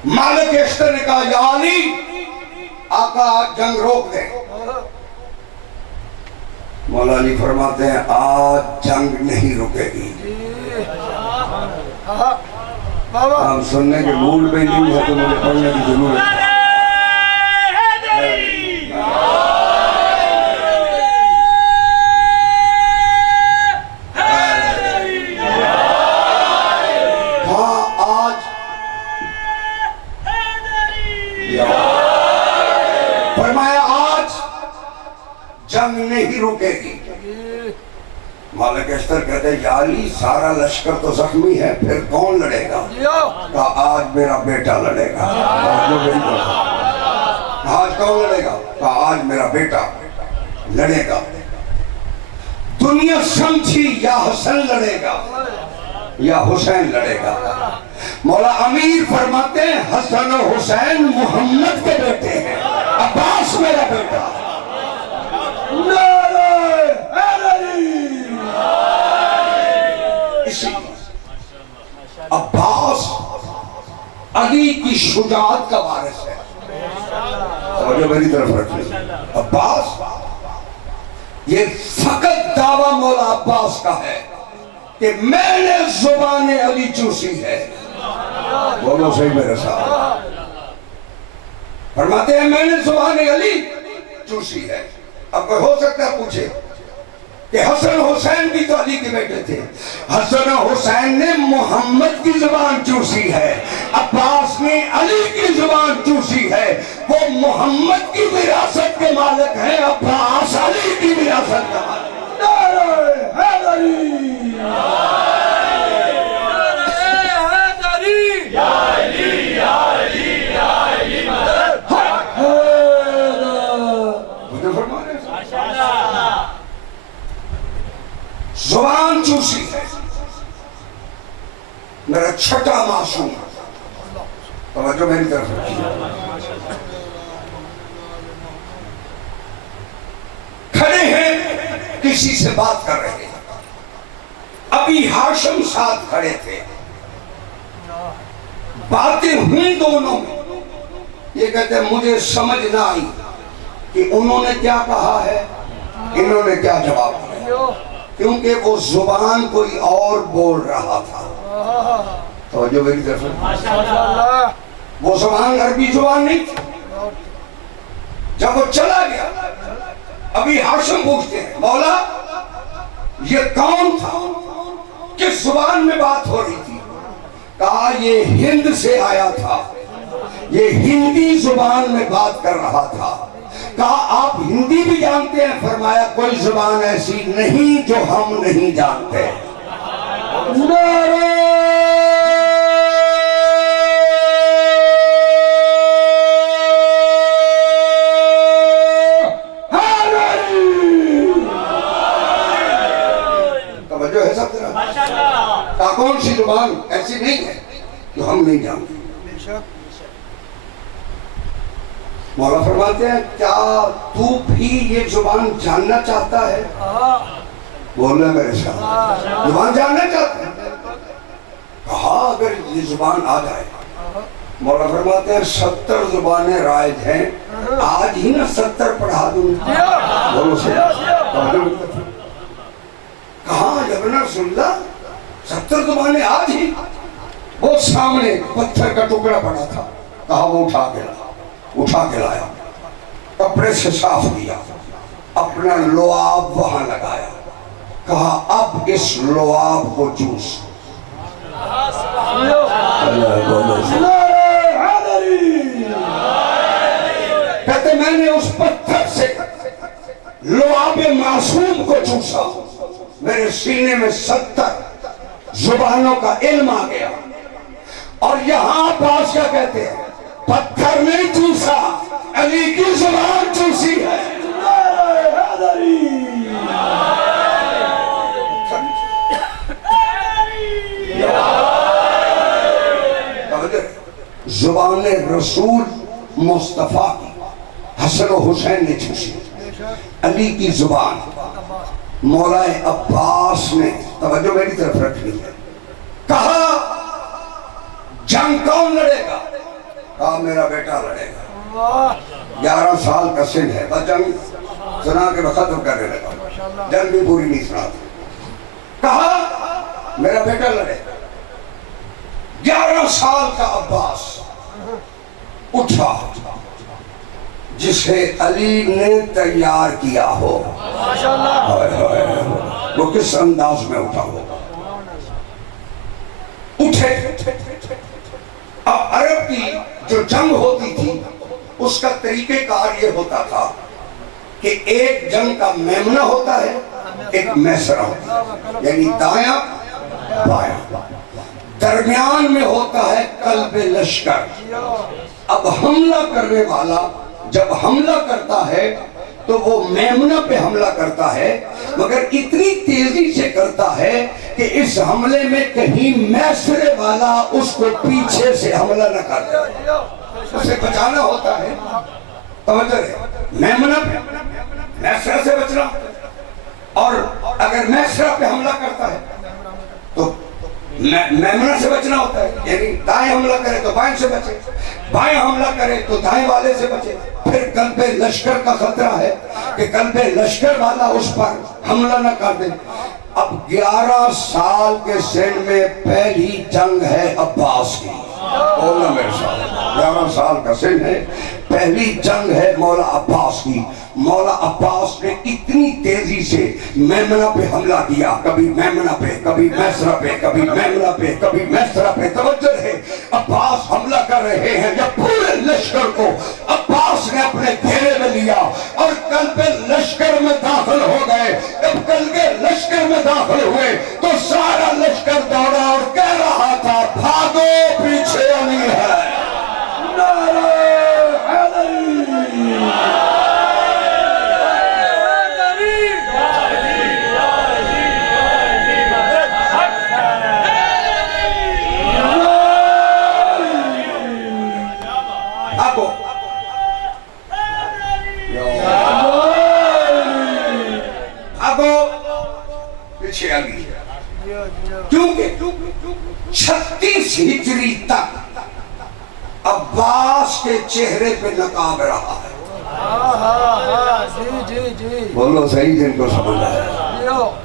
مالک اشتر نے کہا یا علی آقا آج جنگ روک دیں۔ مولا علی فرماتے ہیں آج جنگ نہیں رکے گی۔ ہم سننے کے موڈ میں نہیں ہے تو مجھے پڑھنے کی ضرورت ہے۔ فرمایا آج جنگ نہیں رکے گی۔ مالک اشتر کہتے ہیں یا علی سارا لشکر تو زخمی ہے، پھر کون لڑے گا؟ کہا آج میرا بیٹا لڑے گا۔ آج کون لڑے گا؟ کہا آج میرا بیٹا لڑے گا۔ دنیا سمجھی یا حسن لڑے گا یا حسین لڑے گا۔ مولا امیر فرماتے ہیں حسن و حسین محمد کے بیٹے ہیں، عباس میرا بیٹا۔ اسی عباس علی کی شجاعت کا وارث ہے۔ توجہ میری طرف رکھیں، عباس یہ فقط دعویٰ مولا عباس کا ہے کہ میں نے زبان علی چوسی ہے۔ بولو صحیح میرے ساتھ، فرماتے ہیں میں نے زبان علی چوسی ہے۔ اب کوئی ہو سکتا ہے پوچھے کہ حسن حسین بھی تو علی کے بیٹے تھے. حسن حسین نے محمد کی زبان چوسی ہے, عباس نے علی کی زبان چوسی ہے. وہ محمد کی وراثت کے مالک ہیں, عباس علی کی وراثت کا مالک. نعرہ حیدری زبان چوسی ہے. میرا چھٹا معصوم, توجہ میری طرف کھڑے ہیں, کسی سے بات کر رہے ہیں. ابھی ہاشم ساتھ کھڑے تھے, باتیں ہوئی دونوں میں. یہ کہتے ہیں مجھے سمجھ نہ آئی کہ انہوں نے کیا کہا ہے, انہوں نے کیا جواب دیا, کیونکہ وہ زبان کوئی اور بول رہا تھا. توجہ میری طرف, وہ زبان عربی زبان نہیں تھی. جب وہ چلا گیا, ابھی ہاشم پوچھتے ہیں مولا یہ کون تھا, کس زبان میں بات ہو رہی تھی؟ کہا یہ ہند سے آیا تھا, یہ ہندی زبان میں بات کر رہا تھا. کہا آپ ہندی بھی جانتے ہیں؟ فرمایا کوئی زبان ایسی نہیں جو ہم نہیں جانتے. نعرہ توجہ ہے سب طرح. کہا کون سی زبان ایسی نہیں ہے جو ہم نہیں جانتے. مولا فرماتے ہیں کیا تو بھی یہ زبان جاننا چاہتا ہے؟ بولنا میرے ساتھ, زبان جاننا چاہتا ہے؟ کہا اگر یہ زبان آ جائے. مولا فرماتے ہیں 70 زبانیں رائج ہیں, آج ہی نہ 70 پڑھا دوں. بولو سے کہا جب نہ رسول اللہ 70 زبانیں آج ہی. وہ سامنے پتھر کا ٹکڑا پڑا تھا, کہا وہ اٹھا کے لایا, کپڑے سے صاف کیا, اپنا لعاب وہاں لگایا. کہا اب اس لعاب کو چوس. کہتے میں نے اس پتھر سے لعاب معصوم کو چوسا, میرے سینے میں 70 زبانوں کا علم آ گیا. اور یہاں عباس کیا کہتے ہیں, پتھر نہیں چوسا, علی کی زبان چوسی ہے. زبان رسول مصطفیٰ کی حسن و حسین نے چوسی. علی کی زبان مولا عباس نے, توجہ میری طرف رکھنی ہے. کہا جنگ کون لڑے گا؟ کہا میرا بیٹا لڑے گا. 11 سال کا سن ہے, بس جنگ سنا کے ختم کرنے لگا, جنگ بھی پوری نہیں سنا تھی. کہا میرا بیٹا لڑے گا. 11 سال کا عباس اٹھا, جسے علی نے تیار کیا ہو. وہ کس انداز میں اٹھا ہو, اٹھے. اب عرب کی جو جنگ ہوتی تھی اس کا طریقہ کار یہ ہوتا تھا کہ ایک جنگ کا میمنہ ہوتا ہے, ایک میسرہ ہوتا ہے, یعنی دایاں بایاں, درمیان میں ہوتا ہے قلب لشکر. اب حملہ کرنے والا جب حملہ کرتا ہے تو وہ میمنہ پہ حملہ کرتا ہے, مگر اتنی تیزی سے کرتا ہے کہ اس حملے میں کہیں میسرے والا اس کو پیچھے سے حملہ نہ کر دے, اسے بچانا ہوتا ہے. توجہ ہے, میمنہ پہ میسرہ سے بچنا, اور اگر میسرہ پہ حملہ کرتا ہے تو میمنہ سے بچنا ہوتا ہے, یعنی دائیں حملہ کرے تو بائیں سے بچے, بائیں حملہ کرے تو دائیں والے سے بچے. پھر قلب لشکر کا خطرہ ہے کہ قلب لشکر والا اس پر حملہ نہ کر دے. اب 11 سال کے سن میں پہلی جنگ ہے عباس کی. بولنا میرے ساتھ. 11 سال کا سن ہے, پہلی جنگ ہے مولا عباس کی. مولا عباس نے اتنی تیزی سے میمنہ پہ حملہ کیا, کبھی میمنہ پہ, کبھی میسرہ پہ, کبھی میمنہ پہ, کبھی میسرہ پہ. توجہ ہے, عباس حملہ کر رہے ہیں. جب پورے لشکر کو عباس نے اپنے گھیرے میں لیا اور قلب لشکر میں داخل ہو گئے, جب قلب لشکر میں داخل ہوئے تو سارا لشکر دوڑا اور کہہ رہا تھا بھاگو پیچھے علی ہے. نعرہ حیدری. پیچھے علی ہے, کیونکہ 36 ہجری تک عباس کے چہرے پہ نقاب رہا ہے. بولو صحیح جن کو سمجھ آیا.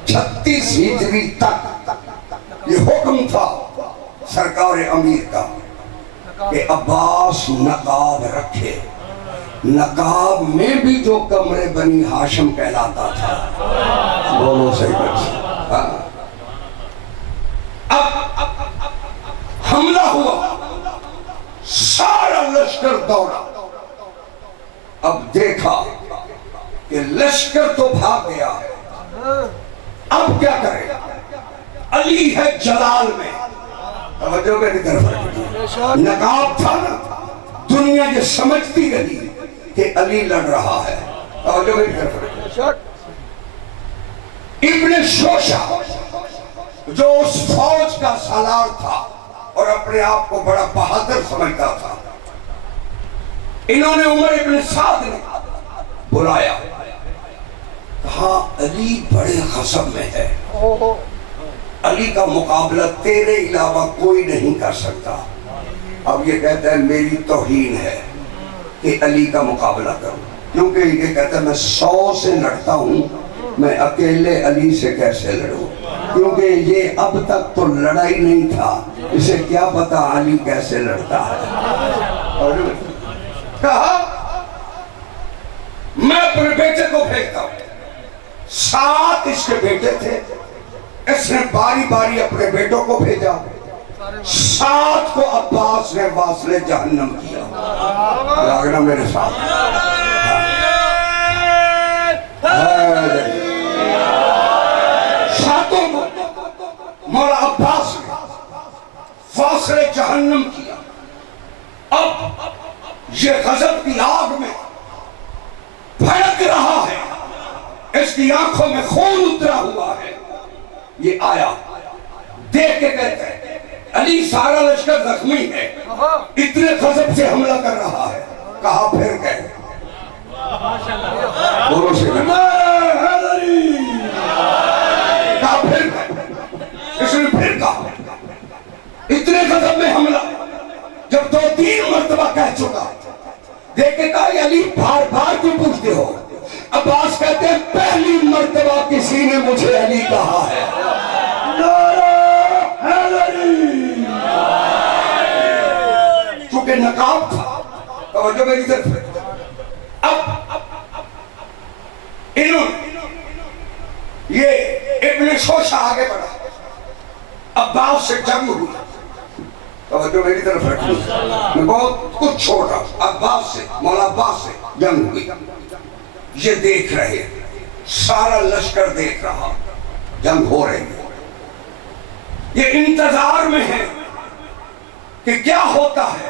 36 ہجری تک یہ حکم تھا سرکار امیر کا کہ عباس نقاب رکھے. نقاب میں بھی جو کمرے بنی ہاشم کہلاتا تھا. بولو صحیح بچ. اب حملہ ہوا, سارا لشکر دوڑا. اب دیکھا کہ لشکر تو بھاگ گیا, اب کیا کرے؟ علی ہے جلال میں. توجہ میری طرف رکھیے. نقاب تھا نا, دنیا یہ سمجھتی رہی کہ علی لڑ رہا ہے. توجہ میری طرف رکھیے. ابن شوشہ جو اس فوج کا سالار تھا اور اپنے آپ کو بڑا بہادر سمجھتا تھا, انہوں نے عمر ابن سعد نے بلایا, کہا علی بڑے غضب میں ہے, علی کا مقابلہ تیرے علاوہ کوئی نہیں کر سکتا. اب یہ کہتا ہے میری توہین ہے کہ علی کا مقابلہ کروں, کیونکہ یہ کہتا ہے میں 100 سے لڑتا ہوں, میں اکیلے علی سے کیسے لڑوں, کیونکہ یہ اب تک تو لڑائی نہیں تھا, اسے کیا پتا علی کیسے لڑتا ہے. اور کہا میں اپنے بیٹے کو بھیجتا ہوں. 7 اس کے بیٹے تھے, اس نے باری باری اپنے بیٹوں کو بھیجا. 7 کو عباس نے واصل جہنم کیا. لاگنا میرے ساتھ. ساتوں کو مولا عباس نے واصل جہنم کیا. اب یہ غضب کی آگ میں بھڑک رہا ہے, اس کی آنکھوں میں خون اترا ہوا ہے. یہ آیا, دیکھ کے کہتا ہے علی سارا لشکر زخمی ہے, اتنے غضب سے حملہ کر رہا ہے. کہا پھر کہے بولو سے کہا پھر کہے. اس نے پھر کہا اتنے غضب میں حملہ. جب 2-3 مرتبہ کہہ چکا, دیکھ کے کہا یہ علی بار بار کیوں پوچھتے ہو؟ عباس کہتے ہیں پہلی مرتبہ کسی نے مجھے علی کہا ہے. چونکہ نقاب تھا. توجہ میری طرف ہے. اب انہوں یہ ابن شوشہ آگے بڑھا, عباس سے جنگ ہوئی. توجہ میری طرف رکھنی, میں بہت کچھ چھوڑا. عباس سے, مولا عباس سے جنگ ہوئی. یہ دیکھ رہے, سارا لشکر دیکھ رہا, جنگ ہو رہی ہے. یہ انتظار میں ہے کہ کیا ہوتا ہے.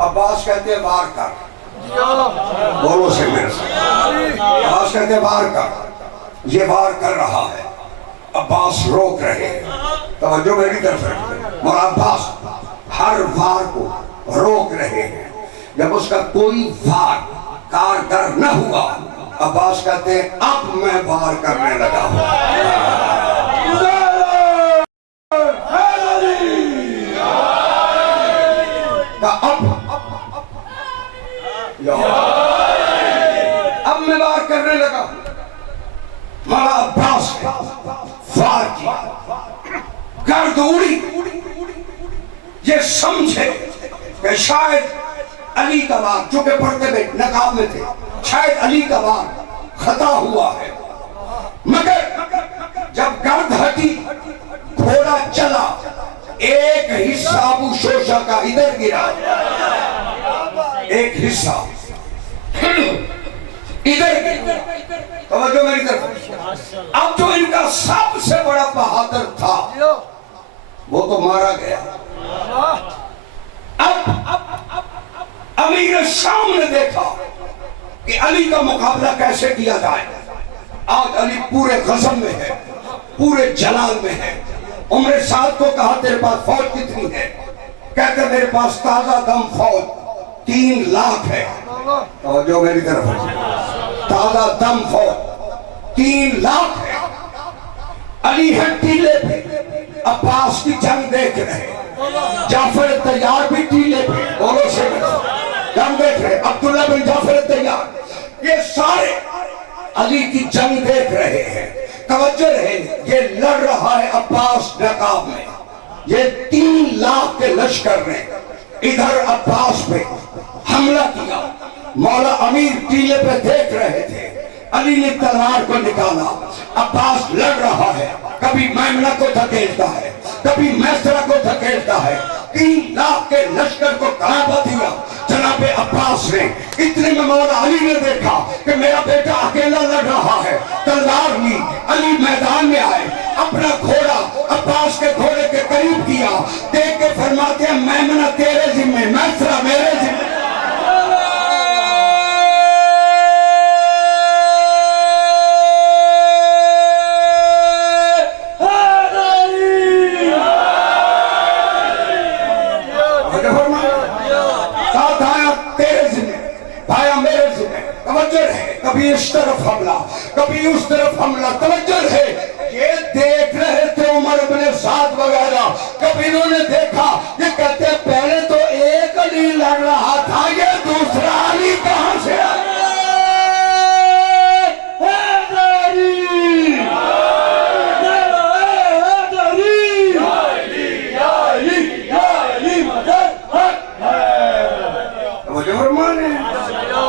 عباس کہتے ہیں وار کر. بولو سے میرے ساتھ. عباس کہتے ہیں وار کر. یہ وار کر رہا ہے, عباس روک رہے ہیں. توجہ میری طرف رکھتے. مولا عباس ہر وار کو روک رہے ہیں. جب اس کا کوئی وار کارگر نہ ہوا, عباس کہتے ہیں اب میں وار کرنے لگا ہوں. اب میں وار کرنے لگا ہوں. مولا عباس وار کیا، گرد اڑی، یہ سمجھے کہ شاید علی کا وار، چونکہ پردے میں نقاب میں تھے، شاید علی کا وار خطا ہوا ہے، مگر جب گرد ہٹی گھوڑا چلا، ایک حصہ ابو شوشہ کا ادھر گرا، ایک حصہ ادھر گرا، توجہ میری طرف۔ اب جو ان کا سب سے بڑا بہادر تھا وہ تو مارا گیا، اب امیر شام نے دیکھا کہ علی کا مقابلہ کیسے کیا جائے۔ آج علی پورے غضب میں ہے، پورے جلال میں ہے۔ عمر سعد کو کہا تیرے پاس فوج کتنی ہے؟ کہتے میرے پاس تازہ دم فوج 3 لاکھ ہے، توجہ میری طرف، تازہ دم فوج 3 لاکھ ہے۔ علی ہے ٹیلے پہ، عباس کی جنگ دیکھ رہے، جعفر تیار بھی ٹیلے پہ، بولو سے جنگ دیکھ رہے، عبداللہ بن جعفر تیار، یہ سارے علی کی جنگ دیکھ رہے ہیں۔ توجہ رہے، یہ لڑ رہا ہے عباس نقاب میں، یہ 3 لاکھ کے لشکر نے ادھر عباس پہ حملہ کیا۔ مولا امیر ٹیلے پہ دیکھ رہے تھے، علی نے تلوار کو نکالا، عباس لڑ رہا ہے، کبھی میمنہ کو دھکیلتا ہے، کبھی میسرہ کو دھکیلتا ہے، 3 لاکھ کے لشکر کو غلبہ دیا جناب عباس نے۔ اتنے میں مولا علی نے دیکھا کہ میرا بیٹا اکیلا لڑ رہا ہے، تلوار لی، علی میدان میں آئے، اپنا گھوڑا عباس کے گھوڑے کے قریب کیا، دیکھ کے فرماتے ہیں میمنہ تیرے ذمہ، میسرہ میرے ذمہ۔ کبھی اس طرف حملہ، کبھی اس طرف حملہ، توجہ ہے۔ یہ دیکھ رہے تھے عمر بن سعد وغیرہ، کبھی انہوں نے دیکھا، یہ کہتے ہیں پہلے تو ایک علی لڑ رہا تھا، یہ دوسرا علی کہاں سے آیا؟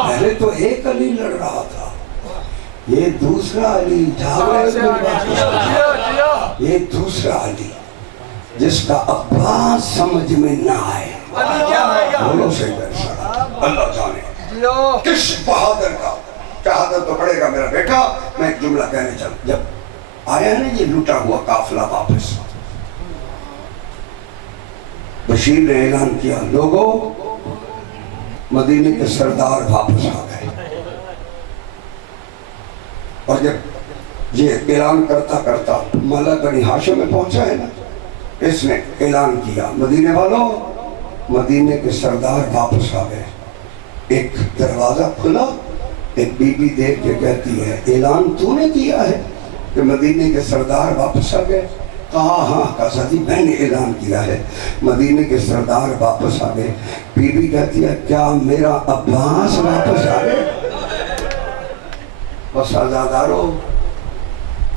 پہلے تو ایک علی لڑ رہا تھا، یہ دوسرا علی جھاگ یہ دوسرا علی جس کا عباس سمجھ میں نہ آئے۔ بولو سے اللہ جانے کس بہادر کا شہادت تو پڑے گا میرا بیٹا۔ میں ایک جملہ کہنے چل، جب آیا نا یہ لوٹا ہوا قافلہ واپس، بشیر نے اعلان کیا لوگوں مدینے کے سردار واپس آ گئے، اور جب یہ اعلان کرتا کرتا مالا بنی ہاشم میں پہنچا ہے نا، اس نے اعلان کیا مدینے والوں، مدینے کے سردار واپس آ گئے۔ ایک دروازہ کھلا، ایک بی بی دیکھ کے کہتی ہے اعلان تو نے کیا ہے کہ مدینے کے سردار واپس آ گئے؟ کہا ہاں کہا جی میں نے اعلان کیا ہے مدینے کے سردار واپس آ گئے۔ بی بی کہتی ہے کیا میرا عباس واپس آ گئے؟ بس آزادارو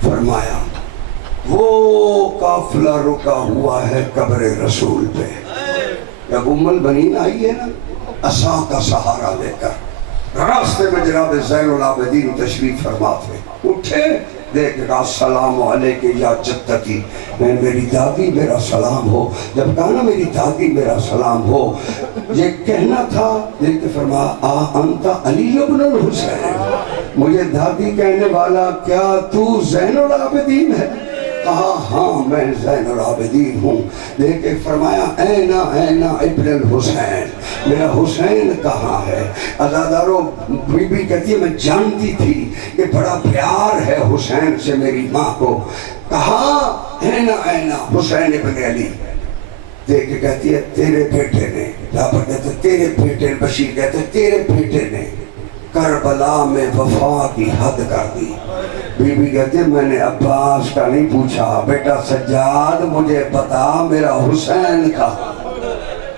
فرمایا وہ قافلہ رکا ہوا ہے قبر رسول پہ۔ جب ام البنین آئی ہے نا عصا کا سہارا لے کر، راستے میں جناب زین العابدین تشریف فرما تھے، اٹھے دیکھ کہا السلام علیکہ یا جدتی، میں میری دادی میرا سلام ہو۔ جب کہا نا میری دادی میرا سلام ہو، یہ کہنا تھا، دیکھ کے فرمایا انت علی ابن الحسین، مجھے دادی کہنے والا کیا تو زین العابدین ہے؟ کہا ہاں میں زین العابدین ہوں۔ دیکھ کے فرمایا اینا ابن الحسین، میرا حسین کہاں ہے؟ عزادارو بی بی کہتی ہے میں جانتی تھی کہ بڑا پیار ہے حسین سے میری ماں کو۔ کہا اینا حسین ابن علی۔ دیکھ کے کہتی ہے تیرے بیٹے نے، جعفر کہتے تیرے بیٹے، بشیر کہتے تیرے بیٹے نے کربلا میں وفا کی حد کر دی۔ بی بی کہتے ہیں میں نے عباس کا نہیں پوچھا، بیٹا سجاد مجھے بتا میرا حسین کہاں؟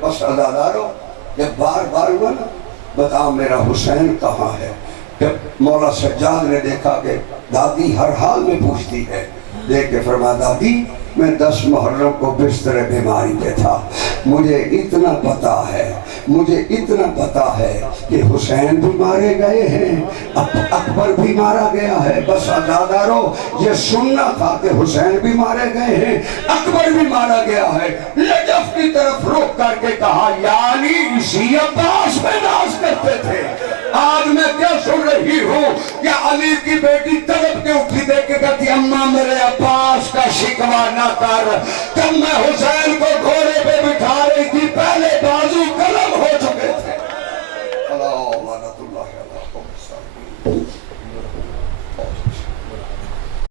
بس عزادارو جب بار بار ہوا نا بتا میرا حسین کہاں ہے، جب مولا سجاد نے دیکھا کہ دادی ہر حال میں پوچھتی ہے، دیکھ کے فرمایا دادی میں 10 محرم کو بستر بیماری پہ تھا، مجھے اتنا پتا ہے کہ حسین بھی مارے گئے ہیں، اکبر بھی مارا گیا ہے، بس عزادارو یہ سننا تھا کہ حسین بھی مارے گئے ہیں، اکبر بھی مارا گیا ہے۔ نجف کی طرف رخ کر کے کہا یعنی اسی عباس میں ناز کرتے تھے۔ آج میں کیا سن رہی ہوں کہ علی کی بیٹی تڑپ کے اٹھی دیکھ کے کہتی اماں میرے عباس کا شکوہ نہ کر، جب میں حسین